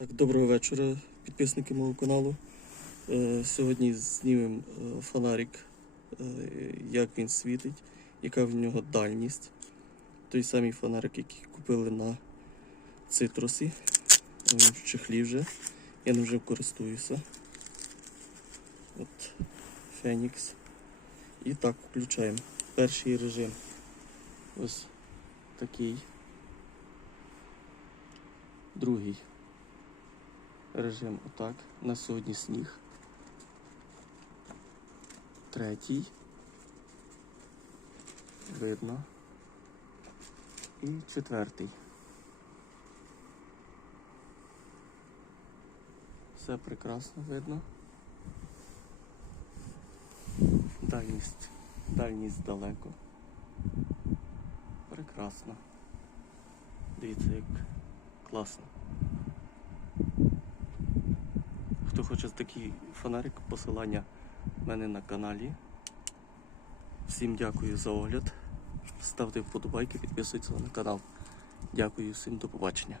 Так, доброго вечора, підписники мого каналу. Е, сьогодні знімемо е, фонарик, е, як він світить, яка в нього дальність. Той самий фонарик, який купили на цитрусі. Він в чехлі вже. Я ним вже користуюся. От Фенікс. І так, включаємо. Перший режим. Ось такий. Другий режим отак. На сьогодні сніг. Третій. Видно. І четвертий. Все прекрасно видно. Дальність. Дальність далеко. Прекрасно. Дивіться, як класно. Хто такий фонарик, посилання в мене на каналі. Всім дякую за огляд. Ставте вподобайки, підписуйтесь на канал. Дякую всім, до побачення.